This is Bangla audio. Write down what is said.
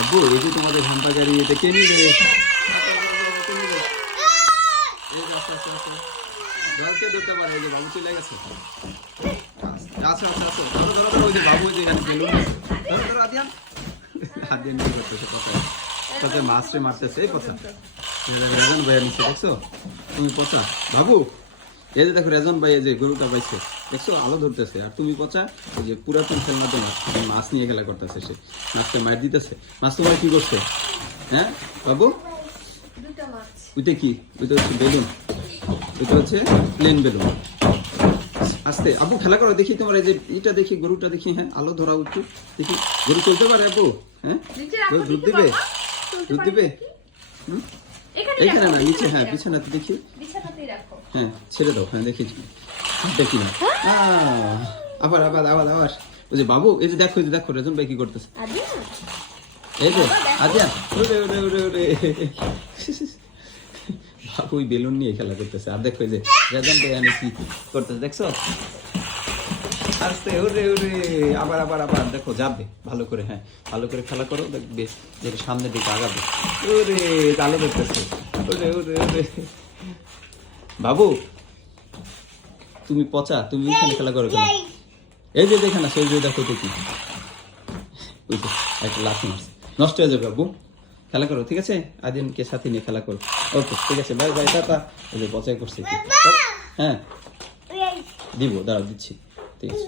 আব্বু এই যে তোমাদের ঘন্টা গাড়ি, এটা কে নিবে? কে ধরতে পারে? এই যে বাবু চলে গেছে। আচ্ছা আচ্ছা আচ্ছা, ধরো ধরো ধরো, ওই যে বাবু, ওই যে এখানে বেলুন আছে। ধরো ধরো আদিয়ান, আদিয়ান কি করতেছে? পচা মাছরে মারতেছে। এই পচা রেজন ভাই নিচ্ছে, দেখছো তুমি? পচা বাবু, এই যে দেখো রেজন ভাই এই যে গরুটা পাইছে, দেখছো আলো ধরতেছে। আর তুমি পচা এই যে পুরাতন খেলনা তো মাছ নিয়ে খেলা করতেছে। সে মাছকে মার দিতেছে। মাছ তোমার কি করছে? হ্যাঁ বাবু, ওইটা কি? ওইটা হচ্ছে বেলুন, ওইটা হচ্ছে প্লেন বেলুন। আস্তে আব্বু খেলা করো, দেখি তোমার এই যে এটা দেখি, গরুটা দেখি। হ্যাঁ আলো ধরাও একটু দেখি, গরু চলতে পারে আব্বু? হ্যাঁ গরু দুধ দিবে? দুধ দিবে? এখানে না, নিচে। হ্যাঁ বিছানাতে দেখি। হ্যাঁ ছেড়ে দাও। হ্যাঁ দেখি দেখি না। আবার আবার আবার আবার। ওই যে বাবু, এই যে দেখো, এই যে দেখো রেজন ভাই কি করতেছে। এই যে আদিয়া, ওরে ওরে ওরে ওরে, বাবু ওই বেলুন নিয়ে খেলা করতেছে। আর দেখো এই যে রেজন ভাই এখানে কি করতেছে, দেখছো? আস্তে, ওরে ওরে, আবার আবার আবার, দেখো যাবে ভালো করে। হ্যাঁ ভালো করে খেলা করো, দেখবে যে সামনের দিকে আগাবে। ওরে আলো দেখতেছে। ওরে ওরে ওরে, বাবু তুমি পচা, তুমি এখানে খেলা করো কেন? এই যে দেখে না, সেই যে দেখো দেখি, ওই যে একটা লাঠি মাছ নষ্ট হয়ে যাবে। বাবু খেলা করো, ঠিক আছে? আদিনকে সাথে নিয়ে খেলা করো। ওকে ঠিক আছে, বাই বাই, টাটা। ওই যে পচাই করছে কি। হ্যাঁ দিব, দাঁড়াও দিচ্ছি, ঠিক আছে।